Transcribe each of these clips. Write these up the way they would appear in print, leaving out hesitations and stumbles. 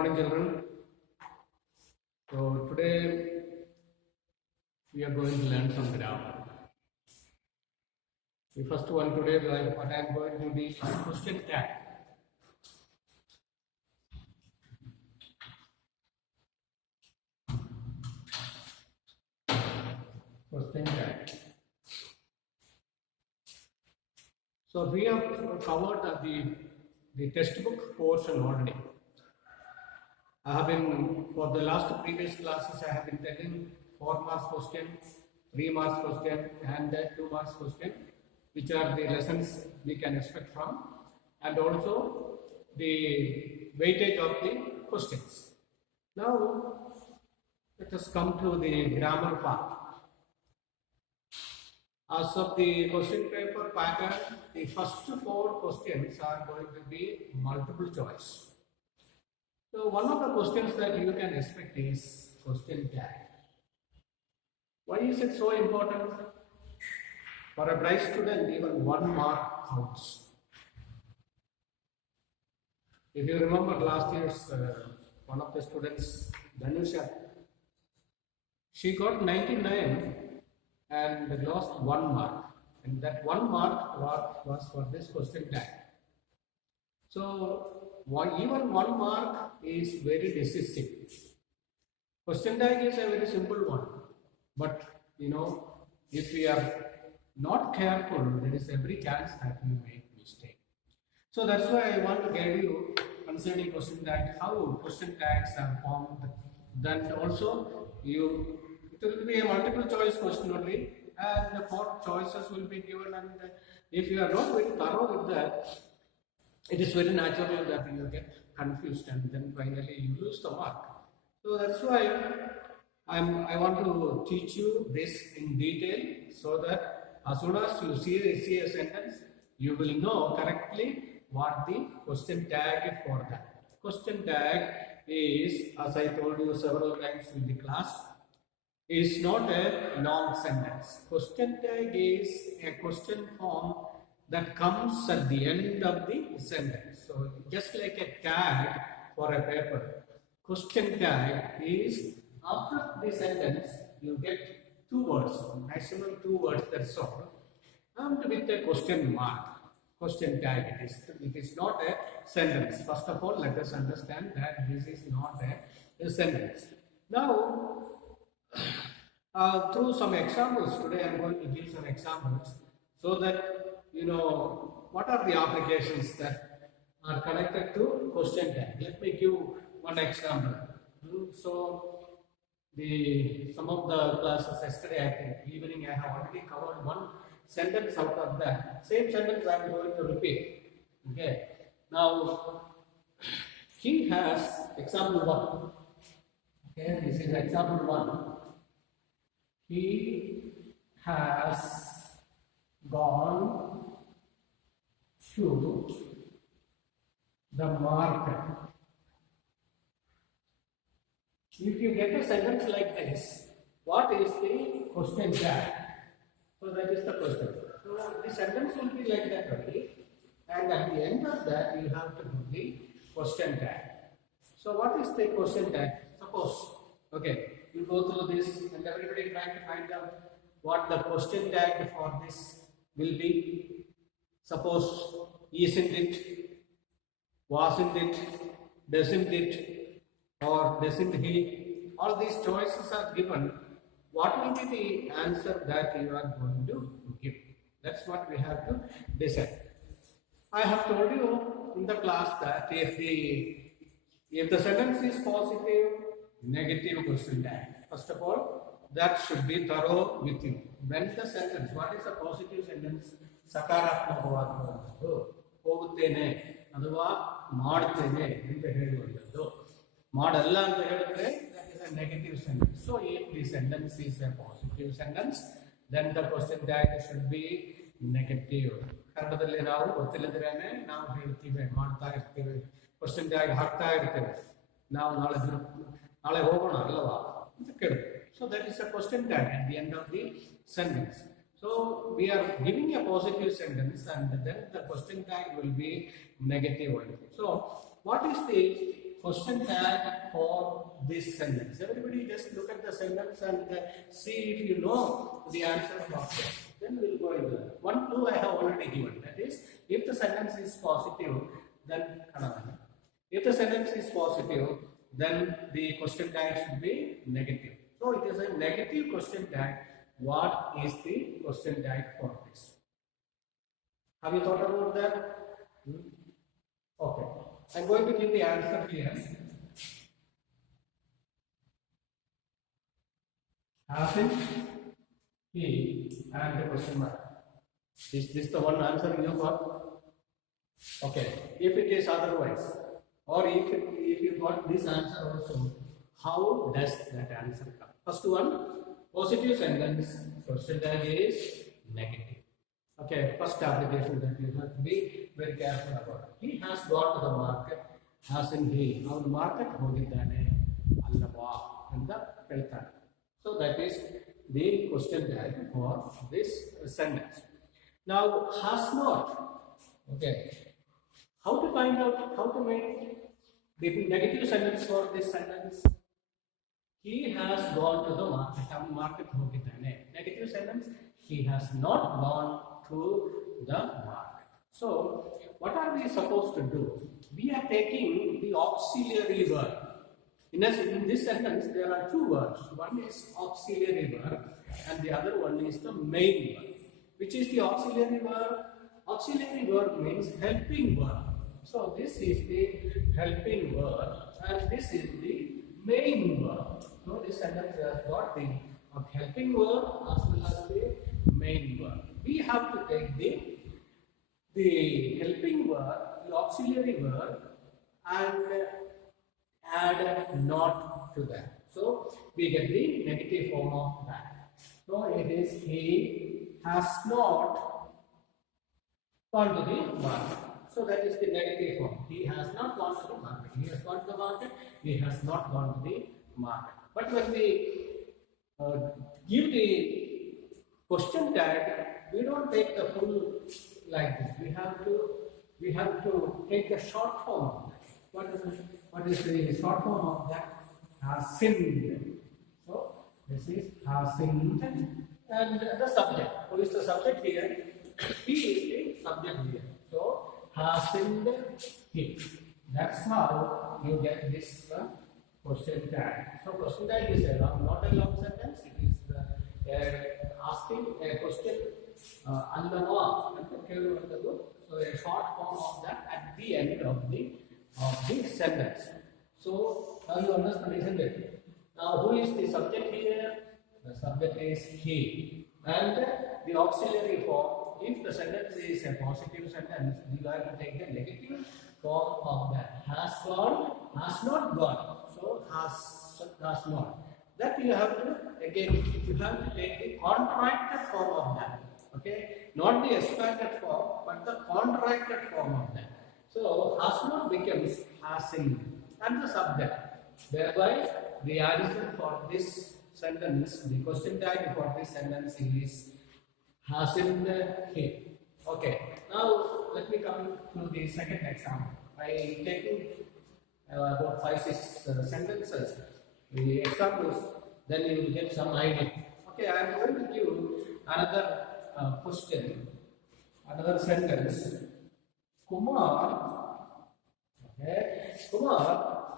morning, children. So today we are going to learn some grammar. The first one today, what I am going to be question tag. Question tag. So we have covered the textbook portion already. I have been, for the last previous classes, I have been telling 4 marks question, 3 marks question, and 2 marks question, which are the lessons we can expect from, and also the weightage of the questions. Now, let us come to the grammar part. As of the question paper pattern, the first 4 questions are going to be multiple choice. So one of the questions that you can expect is question tag. Why is it so important? For a bright student, even 1 mark counts. If you remember last year's one of the students, Dhanusha, she got 99 and lost 1 mark, and that 1 mark was for this question tag. So even 1 mark is very decisive. Question tag is a very simple one, but if we are not careful, there is every chance that we make mistake. So that's why I want to guide you concerning question tag, how question tags are formed. Then also it will be a multiple choice question only, and the 4 choices will be given, and if you are not very thorough with that, it is very natural that you get confused and then finally you lose the mark. So that's why I want to teach you this in detail, so that as soon as you see a sentence, you will know correctly what the question tag is for that. Question tag is, as I told you several times in the class, is not a long sentence. Question tag is a question form that comes at the end of the sentence. So just like a tag for a paper, question tag is after the sentence you get 2 words, maximum 2 words, that's all, and with a question mark. Question tag it is not a sentence. First of all, let us understand that this is not a sentence. Now, through some examples, today I am going to give some examples, so that what are the applications that are connected to question tag. Let me give one example. So some of the classes yesterday, I think evening, I have already covered one sentence out of that. Same sentence I am going to repeat. Okay. Now he has example 1. Okay, this is example 1. He has gone to the market. If you get a sentence like this, what is the question tag? So that is the question. So the sentence will be like that only, and at the end of that you have to do the question tag. So what is the question tag? Suppose, okay, you go through this and everybody trying to find out what the question tag for this will be. Suppose, isn't it, wasn't it, doesn't it, or doesn't he? All these choices are given. What will be the answer that you are going to give? That's what we have to decide. I have told you in the class that if the sentence is positive, negative question tag. First of all, that should be thorough with you. When the sentence, what is a positive sentence? ಸಕಾರಾತ್ಮಕವಾಗಿರುವಂಥದ್ದು, ಹೋಗುತ್ತೇನೆ ಅಥವಾ ಮಾಡುತ್ತೇನೆ ಅಂತ ಹೇಳುವಂಥದ್ದು. ಮಾಡಲ್ಲ ಅಂತ ಹೇಳಿದ್ರೆ that is a negative sentence. So if the sentence is a positive sentence, then the question tag should be negative. ಕನ್ನಡದಲ್ಲಿ ನಾವು ಗೊತ್ತಿಲ್ಲದ್ರೇನೆ ನಾವು ಹೇಳ್ತೀವಿ, ಮಾಡ್ತಾ ಇರ್ತೀವಿ, ಕ್ವಶನ್ ಟ್ಯಾಗ್ ಹಾಕ್ತಾ ಇರ್ತೇವೆ. ನಾವು ನಾಳೆ ಹೋಗೋಣ ಅಲ್ಲವಾ ಅಂತ ಕೇಳ್ತೀವಿ. So that is a question tag at the end of the sentence. So we are giving a positive sentence, and then the question tag will be negative only. So what is the question tag for this sentence. Everybody just look at the sentence and see if you know the answer for this. Then we'll go into that. One clue I have already given. That is, if the sentence is positive, then if the sentence is positive, then the question tag should be negative. So it is a negative question tag. What is the question tag for this? Have you thought about that? Okay. I'm going to give the answer here. Hasn't he and the question mark. Is this the one answer you got? Okay. If it is otherwise, or if you got this answer also, how does that answer come? First one, positive sentence, question tag is negative. Okay, first application that you have to be very careful about. He has gone to the market, hasn't he? Now the market hogidane allava and the peltan. So that is the question tag for this sentence. Now has not. Okay. How to find out how to make the negative sentence for this sentence? He has gone to the market. Market hogidane. Negative sentence. He has not gone to the market. So, what are we supposed to do? We are taking the auxiliary verb. In this sentence, there are two verbs. One is auxiliary verb and the other one is the main verb. Which is the auxiliary verb? Auxiliary verb means helping verb. So, this is the helping verb and this is the main verb. So, this sentence has got the helping verb as well as the main verb. We have to take the helping verb, the auxiliary verb, and add not to that. So we get the negative form of that. So it is he has not gone to the market. So that is the negative form. He has not gone to the market. He has gone to the market. He has not gone to the market. But when we give the question tag, we don't take the full like this. We have to take the short form of that. What is the short form of that? Has sinned. So this is has sinned and the subject. Who is the subject here? He is the subject here. So has sinned he. That's how you get this question tag. So question tag is not a long sentence. It is asking a question. So a short form of that at the end of the sentence. So now you understand, isn't it? Now who is the subject here? The subject is he. And the auxiliary form, if the sentence is a positive sentence, you have to take the negative form of that. Has gone, has not gone. So has not. That you have to, again, you have to take the contracted form of that. Okay, not the expanded form, but the contracted form of that. So, has not becomes has in and the subject. Thereby, the answer for this sentence, the question tag for this sentence is has in him. Okay, now let me come to the second example. I taking about 5-6 sentences, the examples, then you will get some idea. Okay, I am going to give another question, another sentence. Kumar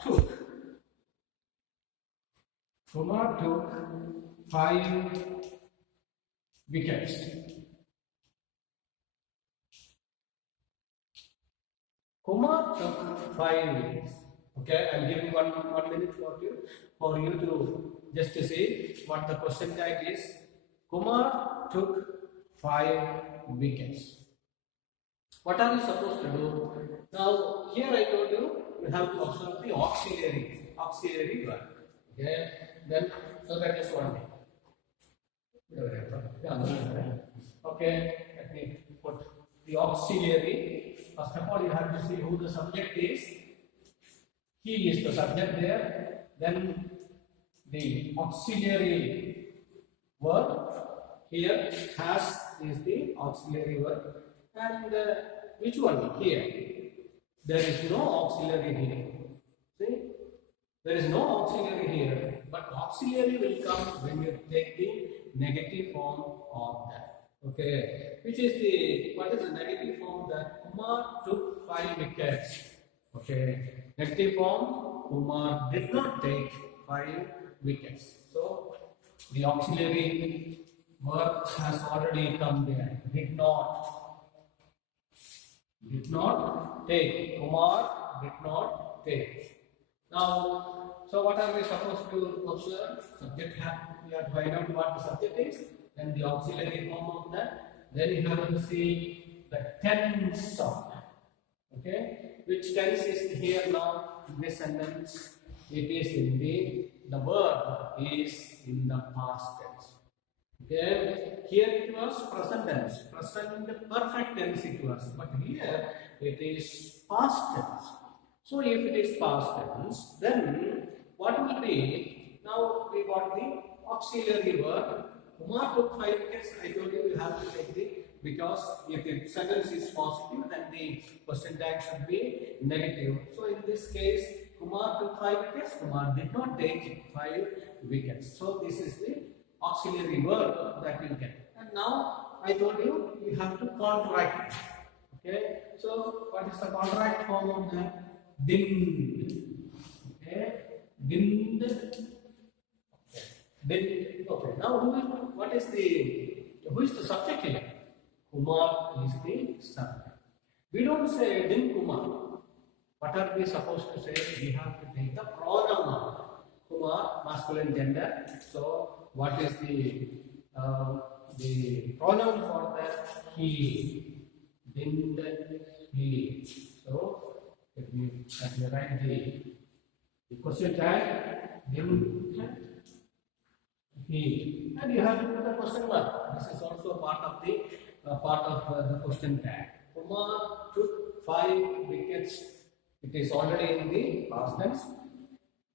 took 5 wickets. Kumar took 5 wickets. Okay, I'll give you one minute for you to just to see what the question tag is. Kumar took 5 wickets. What are you supposed to do? Now, here I told you, you have to observe the auxiliary verb. Okay, then, so that is one thing. Okay, let me put the auxiliary. First of all, you have to see who the subject is. He is the subject there. Then, the auxiliary verb. Here, has is the auxiliary verb. And which one? Here. There is no auxiliary here. See? There is no auxiliary here, but auxiliary will come when you take the negative form of that. Okay, which is the what is the negative form that Kumar took 5 wickets. Okay, negative form Kumar did not take 5 wickets. So the auxiliary verb has already come there. Did not take. Kumar did not take. Now, so what are we supposed to observe? Subject we have to find out what the subject is, then the auxiliary form of that. Then you have to see the tense of that. Okay, which tense is here now in this sentence? It is in the verb is in the past tense. Okay, here it was present tense, present perfect tense it was, but here it is past tense. So if it is past tense, then what will be? Now we got the auxiliary verb. Kumar took 5 wickets. I told you have to take the, because if the sentence is positive, then the question tag should be negative. So in this case, Kumar took 5 wickets. Kumar did not take 5 wickets. So this is the auxiliary verb that you get. And now I told you you have to contract. Okay. So what is the contract form of that? Dinned. Okay. Dinned. Okay. Dinned. Okay. Now what is who is the subject here? Kumar is the subject. We don't say din Kumar. What are we supposed to say? We have to take the pronoun. Kumar, masculine gender. So what is the pronoun for that? He. Dinned. He. So if we write the question tag, dinned he, and you have to put a question mark. This is also part of the question tag. Kumar took 5 wickets. It is already in the past tense.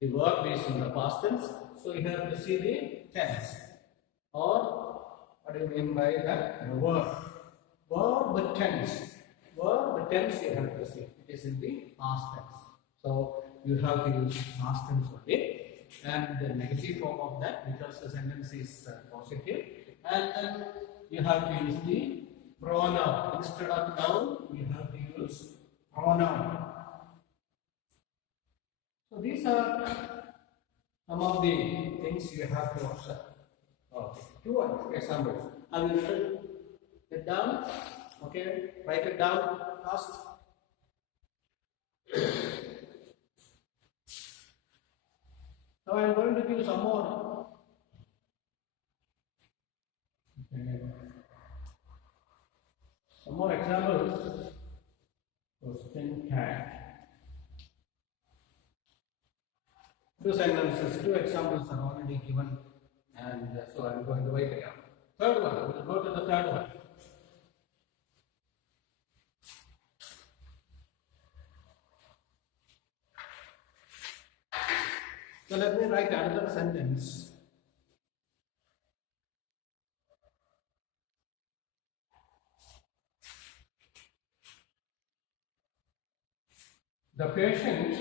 The verb is in the past tense. So you have to see the tense. Or what do you mean by that? The verb. Verb tense. Verb tense you have to see. It is in the past tense. So you have to use past tense only. And the negative form of that, because the sentence is positive, and then you have to use the pronoun instead of noun. You have to use pronoun. So these are some of the things you have to observe. Okay, 2 examples. I will write it down. Okay, write it down fast. Now I am going to give some more. Okay. Some more examples. Question tag. 2 sentences, 2 examples are already given, and so I am going to write it down. Third one, we will go to the third one. So let me write another sentence. The patient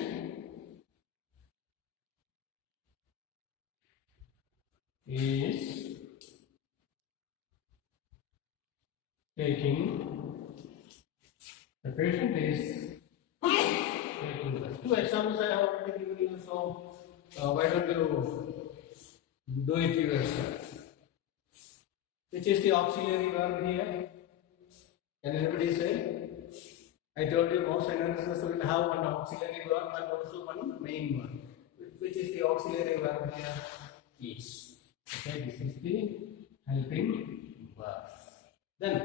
is taking. The patient is taking. 2 examples I have already given you, so why don't you do it yourself? Which is the auxiliary verb here? Can anybody say? I told you most sentences will have one auxiliary verb and also one main verb. Which is the auxiliary verb here? Is. Okay, this is the helping verb. Then,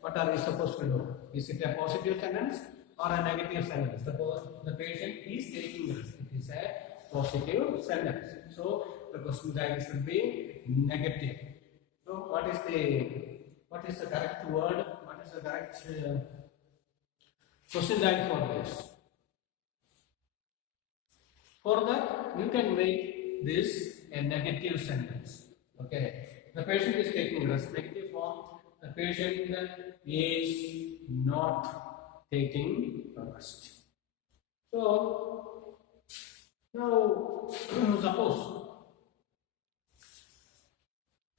what are we supposed to do? Is it a positive sentence or a negative sentence? Suppose the patient is taking rest. It is a positive sentence. So the question tag should be negative. So what is the correct word? What is the correct question tag for this? For that, you can make this a negative sentence. Okay. The patient is taking rest. Negative form. The patient is not taking rest. So Now, suppose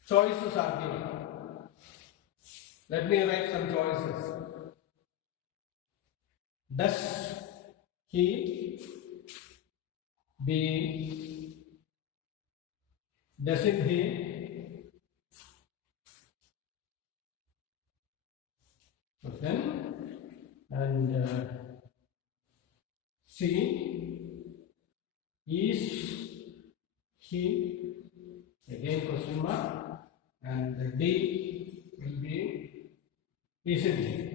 choices are given. Let me write some choices. Does he be, doesn't he? Okay. And C, is he, again question mark, and D will be isn't he.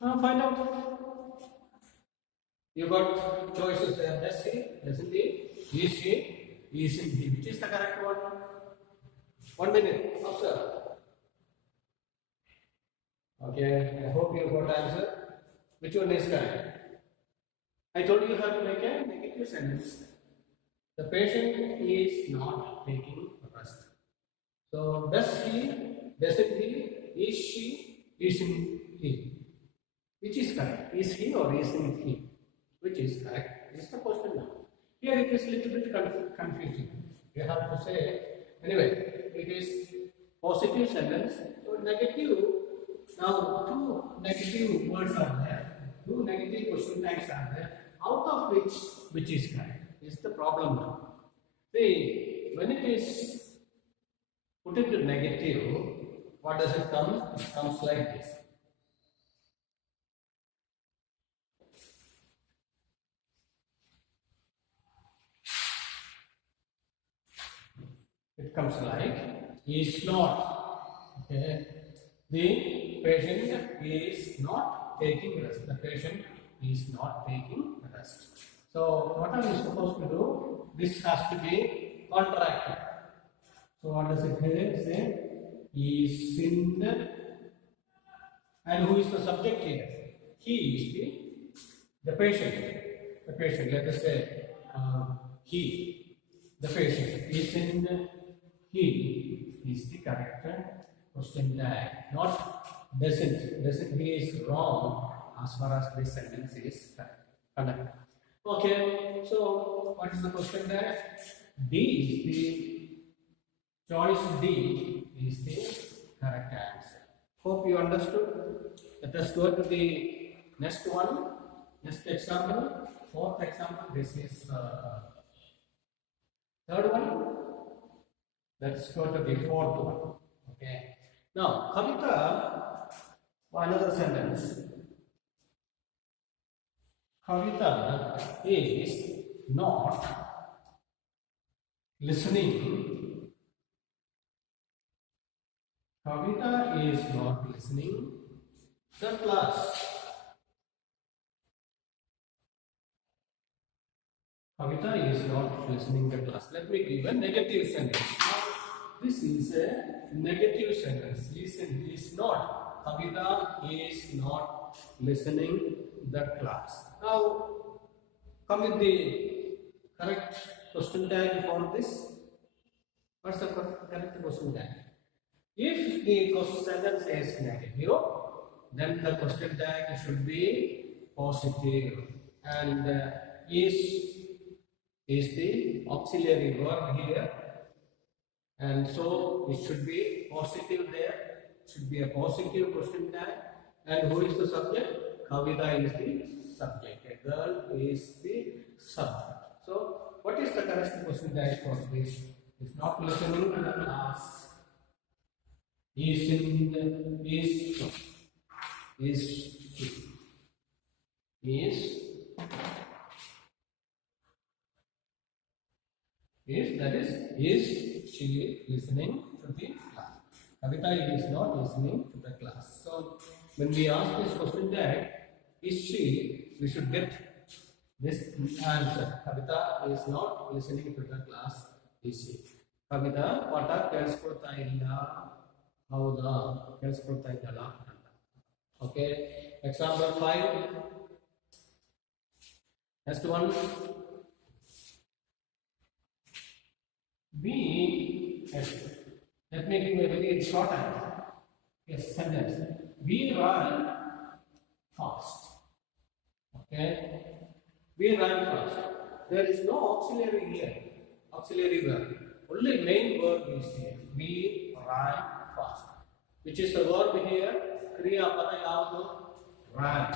Find out. You got choices there. Does he, doesn't he, is he, isn't he. Which is the correct one? 1 minute. Observe. Okay, I hope you got answer. Which one is correct? I told you have to make a negative sentence. The patient is not taking rest. So, does he, doesn't he, is she, isn't he? Which is correct? Is he or isn't he? Which is correct? Is the question now. Here it is a little bit confusing. You have to say, anyway, it is positive sentence. So, negative, now two negative words are there, two negative question tags are there, out of which is correct? Is the problem now. See, when it is put into negative, what does it come? It comes like this. It comes like is not. Okay. The patient is not taking rest. The patient is not taking rest. So what are we supposed to do? This has to be contracted. So what does it say? Isn't, and who is the subject here? He is the patient. The patient. Let us say he. The patient. Isn't he is the correct question tag. Not doesn't. Doesn't he is wrong as far as this sentence is correct. Okay, so what is the question tag? D is the choice D is the correct answer. Hope you understood. Let us go to the next one. Next example. Fourth example. This is third one. Let's go to the fourth one. Okay. Now, Kavita, another sentence. Kavita is not listening. Kavita is not listening the class. Kavita is not listening the class. Let me give a negative sentence. This is a negative sentence. Listen is not. Kavita is not listening the class. Now, come with the correct question tag for this. What's the correct question tag? If the question sentence is negative, then the question tag should be positive. And is the auxiliary verb here. And so it should be positive there, it should be a positive question tag. And who is the subject? Kavita is the subject. A girl is the subject. So, what is the correct question tag for this? Is not listening to the class. Is she listening to the class? Kavita is not listening to the class. So, when we ask this question tag, is she, we should get this answer. Kavita is not listening to the class, is she? Kavita, ಪಾಠ ಕೇಳಿಸ್ಕೊಳ್ತಾ ಇಲ್ಲ ಹೌದಾ ಕೇಳಿಸ್ಕೊಳ್ತಾ ಇದ್ದಲ್ಲ ಅಂತ. Okay, example 5. Next one. Let me give a very short answer. Yes, sentence. We run fast. Okay. We run fast. There is no auxiliary here. Auxiliary verb. Only main verb is here. We run fast. Which is the verb here? Kriya pada yavadu? Run.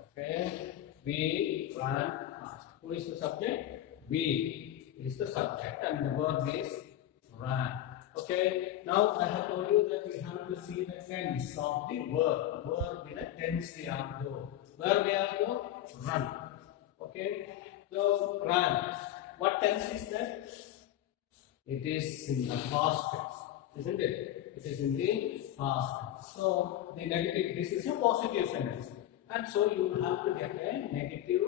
Okay. We run fast. Who is the subject? We is the subject and the verb is run. Okay. Now I have told you that we have to see the tense of the verb. Verb in a tense yavadu. Verb yavadu? Run. Okay. So run. What tense is that? It is in the past tense, isn't it? It is in the past tense. So the negative, this is a positive sentence. And so you have to get a negative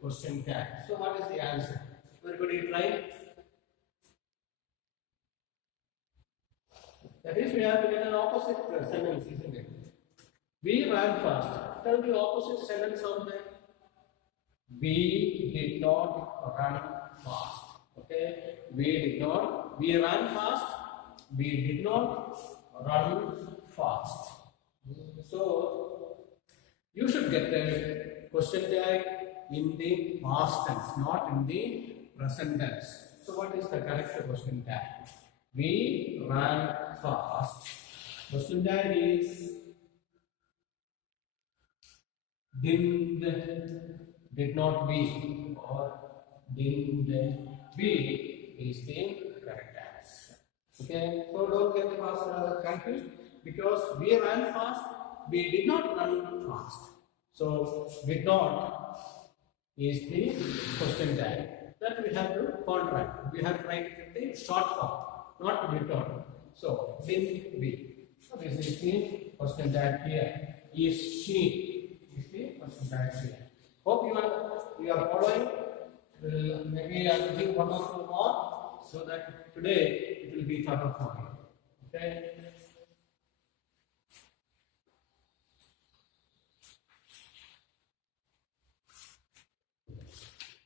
question tag. So what is the answer? Everybody try. That is, we have to get an opposite sentence, isn't it? We ran fast. Tell the opposite sentence out there. We did not run fast. Okay? We ran fast. We did not run fast. So, you should get the question tag in the past tense, not in the present tense. So, what is the correct question tag? We ran fast. Question tag is did not we, or didn't we is the correct answer. Okay, so don't get confused, because we ran fast, we did not run fast. So did not is the question tag that we have to contract. We have to write it in the short form, not did not. So didn't we. So this is the question tag here. Is she? Is the question tag here. Hope you are following. Maybe I will give one or two more so that today it will be thorough for you. Okay.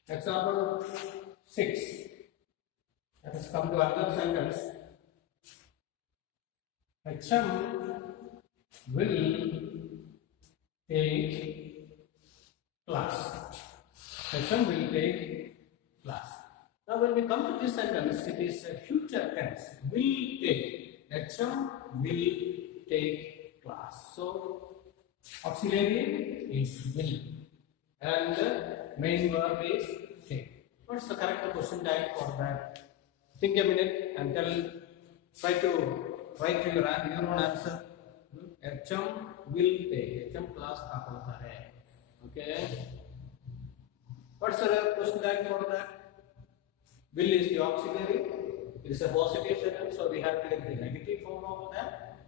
Example 6. Let us come to another sentence. HM will take class. HM will take class. Now when we come to this sentence, it is a future tense. Will take. HM will take class. So auxiliary is will. And the main verb is take. What's the correct question tag for that? Think a minute and try to write your own answer. HM will take. HM class का होता है. Okay. What's the question tag for that? Will is the auxiliary. It is a positive sentence, so we have to take the negative form of that.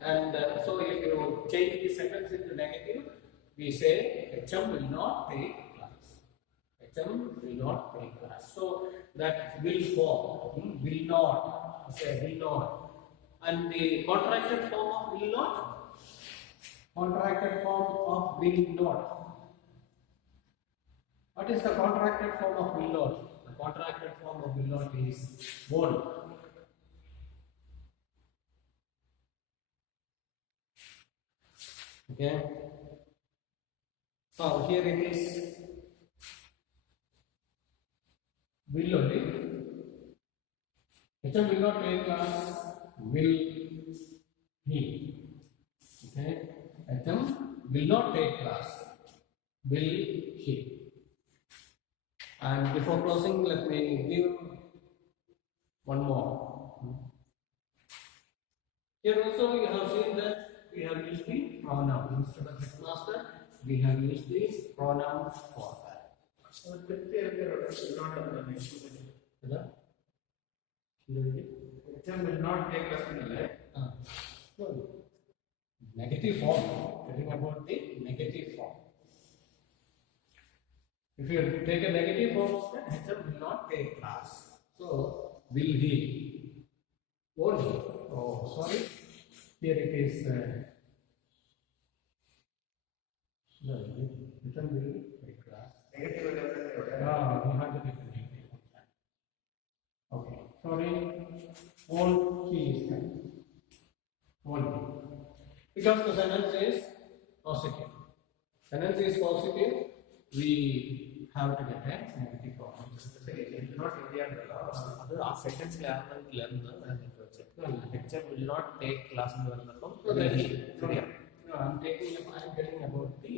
And so if you change the sentence into negative, we say HM will not take class. HM will not take class. So that will form, will not, okay, will not. And the contracted form of will not? Contracted form of will not. What is the contracted form of will not? The contracted form of will not is won't. Okay. So here it is will only. HM will not take class. Will he? Okay. HM will not take class. Will he? And before closing, let me give one more. Here also you have seen that we have used the pronoun instead of headmaster. We have used the pronoun for that. So not on the next one. HM will not take us in the life. Negative form. Telling about the negative form. If you take a negative form of that, HM will not take class. So, will he? Won't he? Oh, sorry. Here it is. No, HM will take class. Ah, we have to take the negative of that. Okay. Sorry. Won't he is that? Won't he? because the sentence is positive. Sentence is positive, we have to get a negative form. അത് ആ സെന്റൻസിലാണെന്ന് HM will not take class എന്ന് പറഞ്ഞപ്പോൾ No, I'm telling about the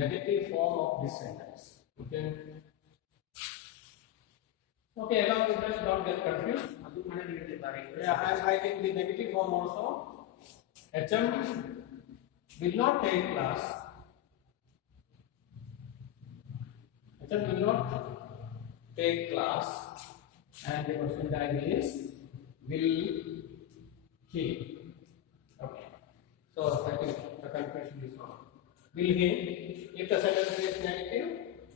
negative form of this sentence. Okay. Okay, along with that, don't get confused. Yeah, I'm writing the negative form also. HM will not take class. HM will not take class, and the question tag is will he. Okay. So I think the confusion is not. Will he? If the sentence is negative,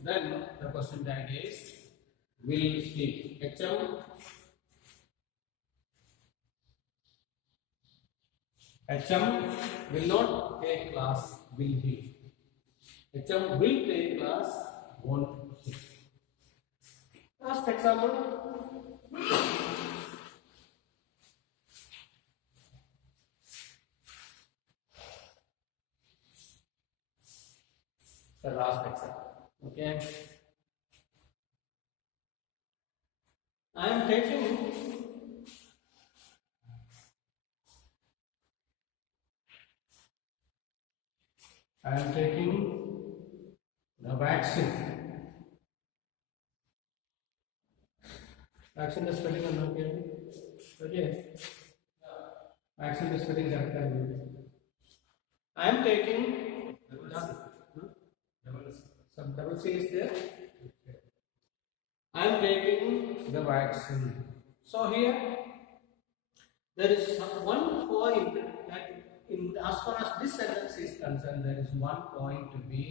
then the question tag is will he. HM will not take class, will he. HM will take class, won't he. Last example. The last example. Okay. I am taking the vaccine. Vaccine is spelling on okay. Okay. Vaccine is spelling correct. I am taking some double C is there. I am taking the vaccine. So here there is one point that as far as this sentence is concerned, there is one point to be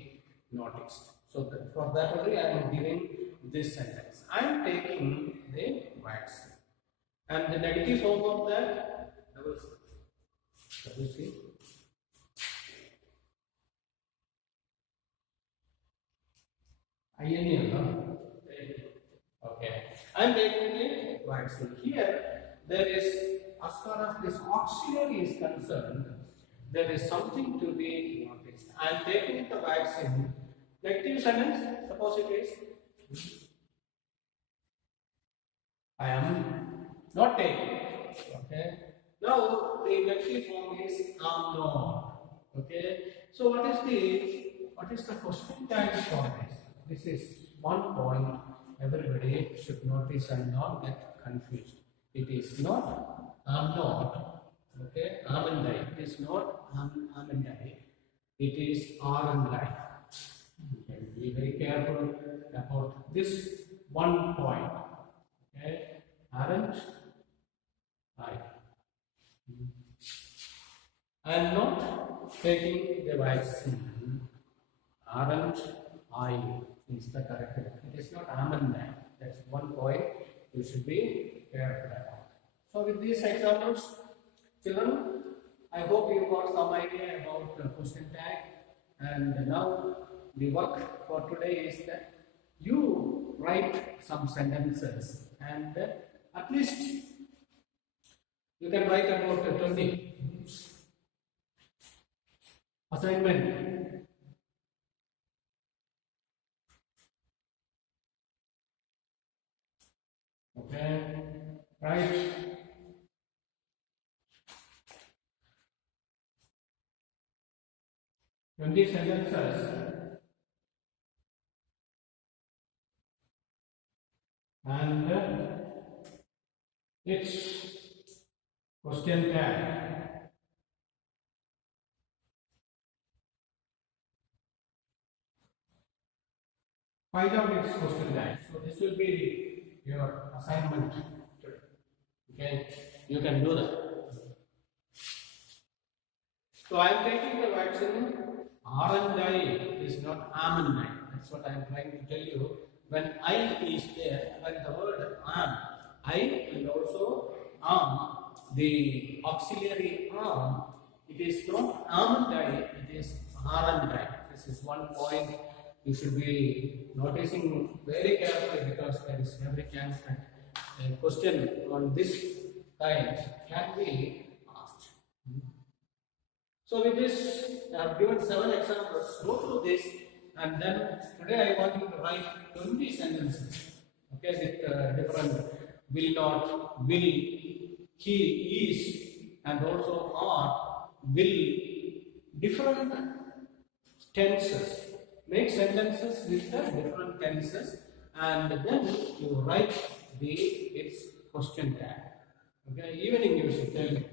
noticed. So for that only I am giving this sentence. I am taking the vaccine. And the negative form of that, double C. Okay. I am taking the vaccine. Here, there is, as far as this auxiliary is concerned, there is something to be noticed. I am taking the vaccine. Negative sentence, suppose it is I am not taking. Okay. Now the negative form is am not. Okay. So what is the question tag for this? This is one point everybody should notice and not get confused. It is not am not. Okay. Am and I. It is not am and I. It is are and I. Okay. Be very careful about this one point. Okay. Aren't I? I am not taking the vaccine. Aren't I is the correct one. It is not am and I. That's one point you should be careful about. So with these examples, children, I hope you got some idea about the question tag. And now the work for today is that you write some sentences and at least you can write about 20 assignment. Okay, right. Twenty sentences. And its question tag. Find out its question tag. So this will be your assignment. Okay, you can do that. So I am taking the vaccine. Are and I is not am and I. That's what I am trying to tell you. When I is there, when the word am, I and also am, the auxiliary am, it is not am and I, it is are and I. This is one point you should be noticing very carefully because there is every chance that a question on this kind can be asked. So with this, I have given 7 examples. Go through this, and then today I want you to write 20 sentences. Okay, with different will not, will, he is, and also are, will, different tenses. Make sentences with the different tenses, and then you write its question tag. Okay, evening you should tell me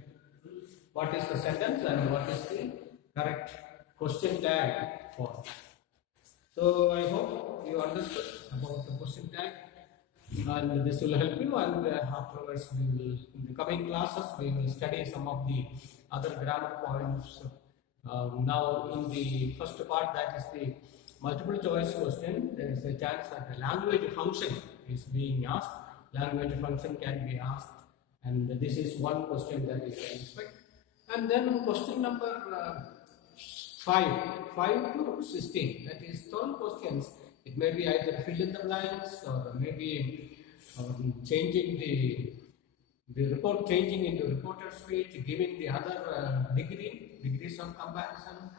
what is the sentence and what is the correct question tag for. So I hope you understood about the question tag, and this will help you. And afterwards, we will, in the coming classes, we will study some of the other grammar points. Now, in the first part, that is the multiple choice question, there is a chance that a language function is being asked. Language function can be asked, and this is one question that you can expect. And then question number 5 to 16, that is 12 questions. It may be either fill in the blanks or maybe changing the report, changing into reporter speech, giving the other degrees of comparison,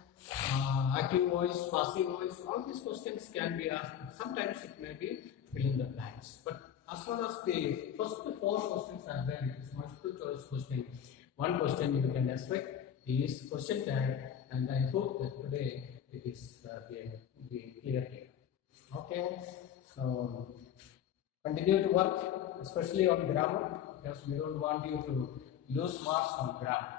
active voice, passive voice. All these questions can be asked. Sometimes it may be fill in the blanks. But as far as the first 4 questions are there, it is multiple choice question. One question you can expect is question tag, and I hope that today it is be clear here. Okay, so continue to work, especially on grammar, because we don't want you to lose marks on grammar.